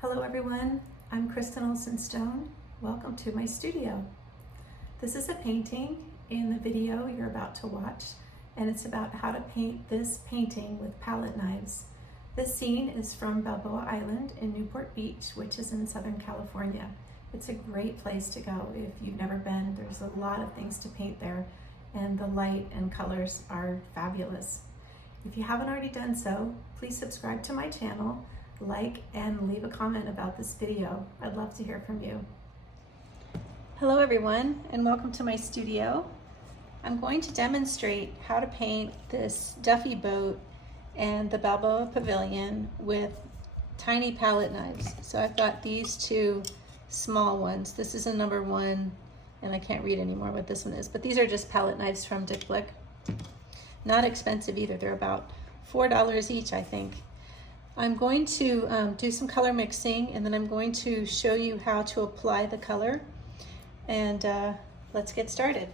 Hello everyone, I'm Kristen Olson Stone. Welcome to my studio. This is a painting in the video you're about to watch, and it's about how to paint this painting with palette knives. This scene is from Balboa Island in Newport Beach, which is in Southern California. It's a great place to go if you've never been. There's a lot of things to paint there, and the light and colors are fabulous. If you haven't already done so, please subscribe to my channel, like, and leave a comment about this video. I'd love to hear from you. Hello everyone, and welcome to my studio. I'm going to demonstrate how to paint this Duffy boat and the Balboa Pavilion with tiny palette knives. So I've got these two small ones. This is a number 1, and I can't read anymore what this one is, but these are just palette knives from Dick Blick. Not expensive either. They're about $4 each, I think. I'm going to do some color mixing, and then I'm going to show you how to apply the color, and let's get started.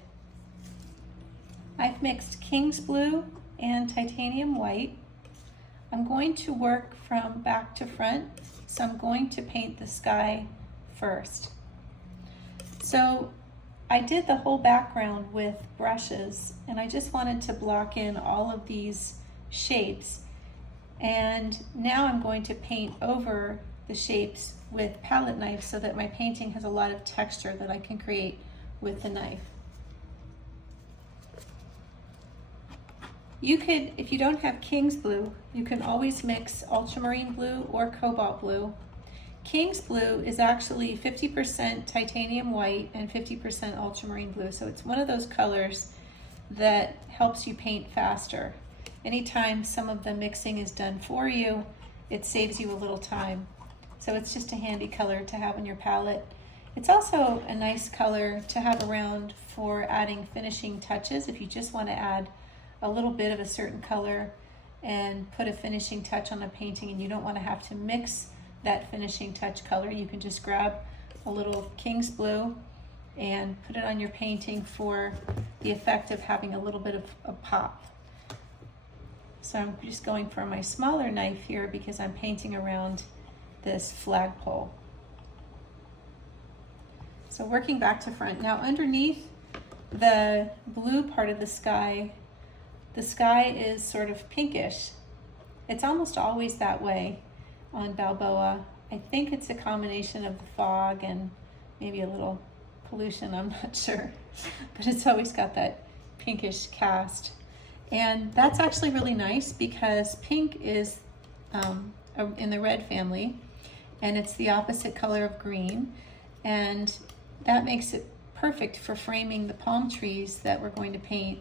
I've mixed King's Blue and Titanium White. I'm going to work from back to front, so I'm going to paint the sky first. So I did the whole background with brushes, and I just wanted to block in all of these shapes. And now I'm going to paint over the shapes with palette knives so that my painting has a lot of texture that I can create with the knife. You could, if you don't have King's Blue, you can always mix Ultramarine Blue or Cobalt Blue. King's Blue is actually 50% Titanium White and 50% Ultramarine Blue, so it's one of those colors that helps you paint faster. Anytime some of the mixing is done for you, it saves you a little time. So it's just a handy color to have in your palette. It's also a nice color to have around for adding finishing touches. If you just want to add a little bit of a certain color and put a finishing touch on a painting, and you don't want to have to mix that finishing touch color, you can just grab a little King's Blue and put it on your painting for the effect of having a little bit of a pop. So I'm just going for my smaller knife here because I'm painting around this flagpole. So working back to front. Now underneath the blue part of the sky is sort of pinkish. It's almost always that way on Balboa. I think it's a combination of the fog and maybe a little pollution, I'm not sure. But it's always got that pinkish cast. And that's actually really nice because pink is in the red family, and it's the opposite color of green, and that makes it perfect for framing the palm trees that we're going to paint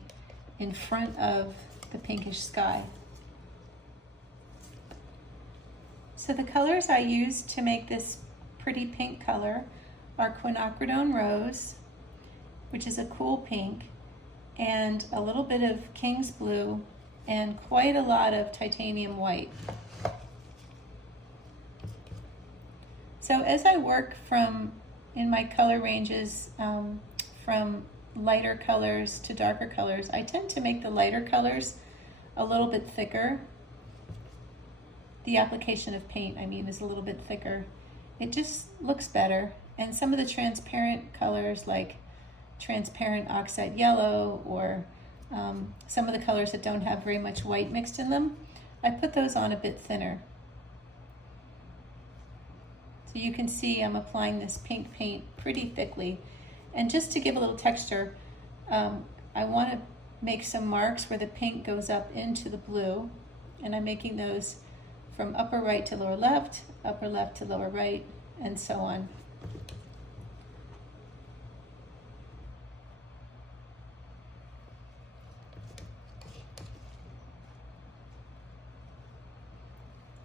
in front of the pinkish sky. So the colors I used to make this pretty pink color are Quiniacridone Rose, which is a cool pink, and a little bit of King's Blue, and quite a lot of Titanium White. So as I work in my color ranges from lighter colors to darker colors, I tend to make the lighter colors a little bit thicker. The application of paint, I mean, is a little bit thicker. It just looks better. And some of the transparent colors, like transparent oxide yellow, or some of the colors that don't have very much white mixed in them, I put those on a bit thinner. So you can see I'm applying this pink paint pretty thickly. And just to give a little texture, I want to make some marks where the pink goes up into the blue, and I'm making those from upper right to lower left to lower right, and so on.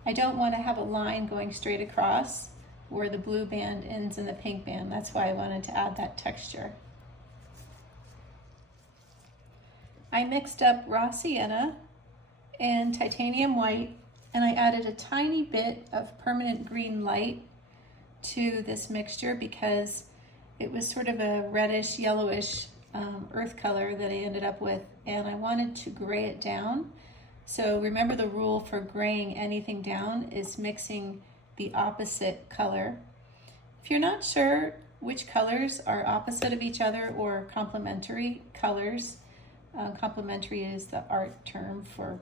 I don't want to have a line going straight across where the blue band ends in the pink band. That's why I wanted to add that texture. I mixed up raw sienna and Titanium White, and I added a tiny bit of permanent green light to this mixture because it was sort of a reddish, yellowish earth color that I ended up with, and I wanted to gray it down. So remember, the rule for graying anything down is mixing the opposite color. If you're not sure which colors are opposite of each other or complementary colors, complementary is the art term for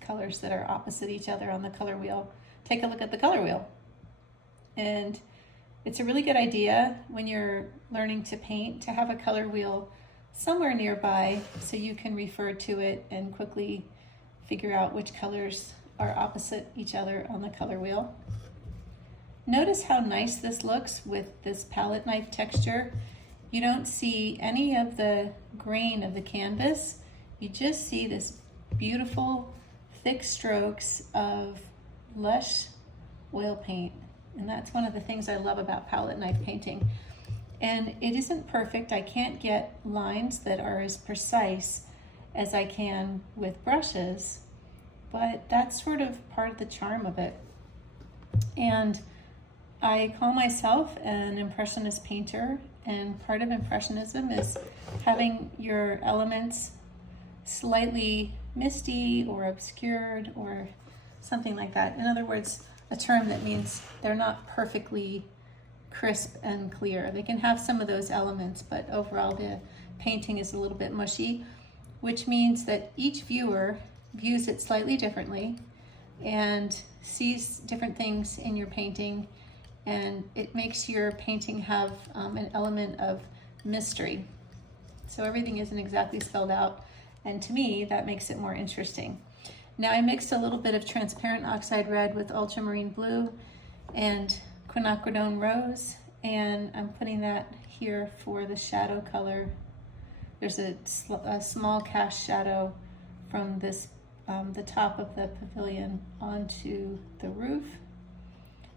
colors that are opposite each other on the color wheel, take a look at the color wheel. And it's a really good idea when you're learning to paint to have a color wheel somewhere nearby so you can refer to it and quickly figure out which colors are opposite each other on the color wheel. Notice how nice this looks with this palette knife texture. You don't see any of the grain of the canvas. You just see this beautiful thick strokes of lush oil paint. And that's one of the things I love about palette knife painting. And it isn't perfect. I can't get lines that are as precise as I can with brushes, but that's sort of part of the charm of it. And I call myself an impressionist painter, and part of impressionism is having your elements slightly misty or obscured or something like that. In other words, a term that means they're not perfectly crisp and clear. They can have some of those elements, but overall the painting is a little bit mushy, which means that each viewer views it slightly differently and sees different things in your painting, and it makes your painting have an element of mystery. So everything isn't exactly spelled out, and to me that makes it more interesting. Now I mixed a little bit of transparent oxide red with ultramarine blue and quinacridone rose, and I'm putting that here for the shadow color. There's a small cast shadow from this the top of the pavilion onto the roof,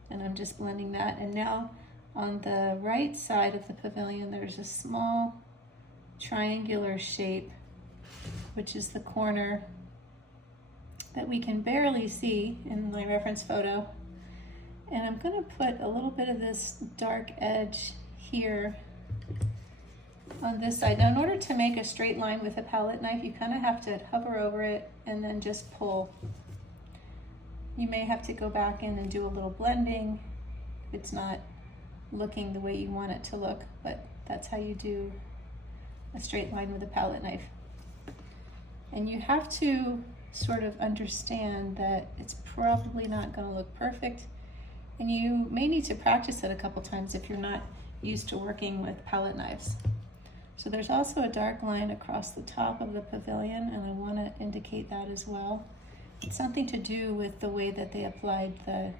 and I'm just blending that. And now on the right side of the pavilion there's a small triangular shape, which is the corner that we can barely see in my reference photo. And I'm going to put a little bit of this dark edge here on this side. Now in order to make a straight line with a palette knife, you kind of have to hover over it and then just pull. You may have to go back in and do a little blending if it's not looking the way you want it to look, but that's how you do a straight line with a palette knife. And you have to sort of understand that it's probably not going to look perfect, and you may need to practice it a couple times if you're not used to working with palette knives. So there's also a dark line across the top of the pavilion, and I want to indicate that as well. It's something to do with the way that they applied the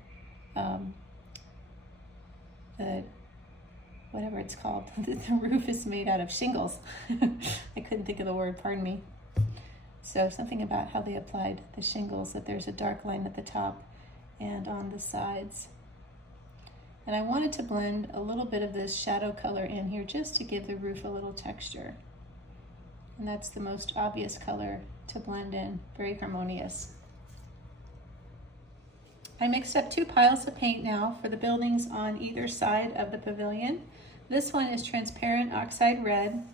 whatever it's called. The roof is made out of shingles. I couldn't think of the word, pardon me. So something about how they applied the shingles, that there's a dark line at the top and on the sides. And I wanted to blend a little bit of this shadow color in here just to give the roof a little texture. And that's the most obvious color to blend in, very harmonious. I mixed up 2 piles of paint now for the buildings on either side of the pavilion. This one is transparent oxide red,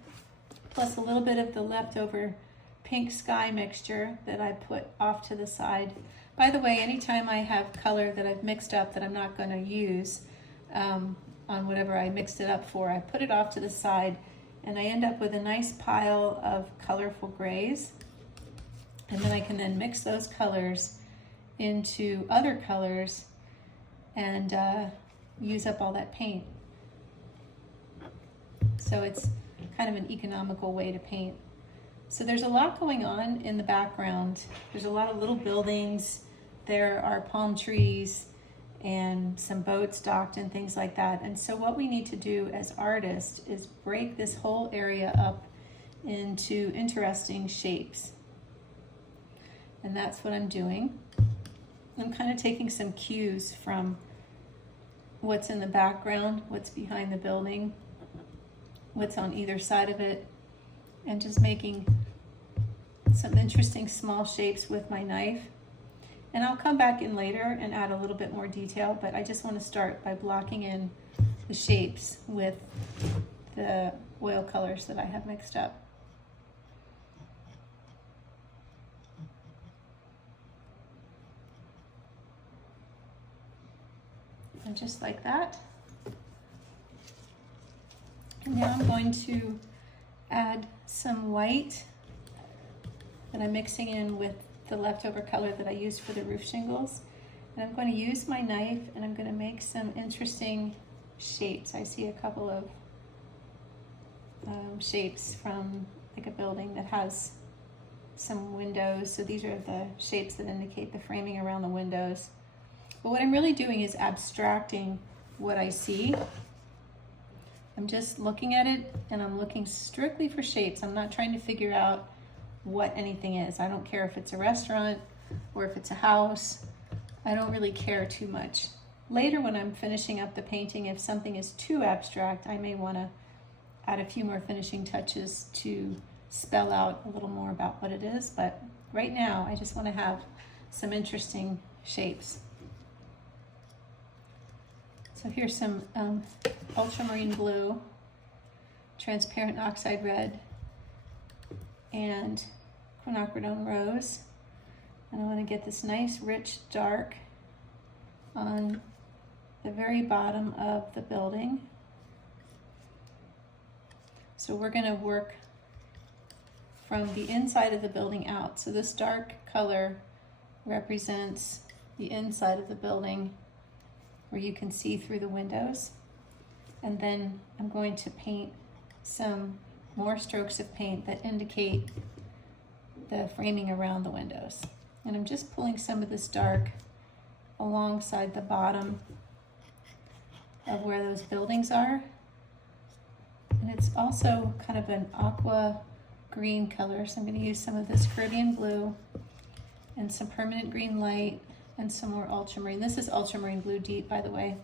plus a little bit of the leftover pink sky mixture that I put off to the side. By the way, anytime I have color that I've mixed up that I'm not going to use on whatever I mixed it up for, I put it off to the side, and I end up with a nice pile of colorful grays. And then I can then mix those colors into other colors and use up all that paint. So it's kind of an economical way to paint. So there's a lot going on in the background. There's a lot of little buildings. There are palm trees and some boats docked and things like that. And so what we need to do as artists is break this whole area up into interesting shapes. And that's what I'm doing. I'm kind of taking some cues from what's in the background, what's behind the building, what's on either side of it, and just making some interesting small shapes with my knife. And I'll come back in later and add a little bit more detail, but I just want to start by blocking in the shapes with the oil colors that I have mixed up. And just like that. And now I'm going to add some white that I'm mixing in with the leftover color that I used for the roof shingles. And I'm going to use my knife and I'm going to make some interesting shapes. I see a couple of shapes from like a building that has some windows. So these are the shapes that indicate the framing around the windows. But what I'm really doing is abstracting what I see. I'm just looking at it and I'm looking strictly for shapes. I'm not trying to figure out what anything is. I don't care if it's a restaurant or if it's a house. I don't really care too much. Later when I'm finishing up the painting, if something is too abstract, I may want to add a few more finishing touches to spell out a little more about what it is. But right now, I just want to have some interesting shapes. So here's some ultramarine blue, transparent oxide red, and quinacridone rose. And I want to get this nice rich dark on the very bottom of the building. So we're going to work from the inside of the building out. So this dark color represents the inside of the building where you can see through the windows. And then I'm going to paint some more strokes of paint that indicate the framing around the windows. And I'm just pulling some of this dark alongside the bottom of where those buildings are. And it's also kind of an aqua green color. So I'm going to use some of this Caribbean blue and some permanent green light and some more ultramarine. This is ultramarine blue deep, by the way.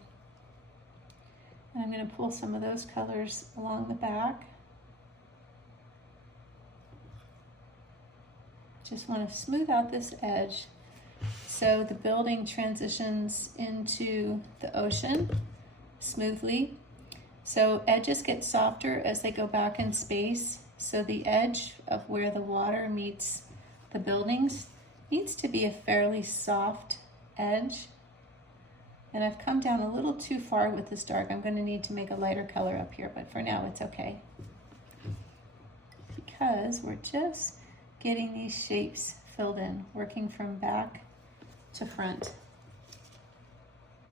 And I'm going to pull some of those colors along the back. Just want to smooth out this edge so the building transitions into the ocean smoothly. So edges get softer as they go back in space. So the edge of where the water meets the buildings needs to be a fairly soft edge. And I've come down a little too far with this dark. I'm going to need to make a lighter color up here, but for now it's okay. Because we're just getting these shapes filled in, working from back to front.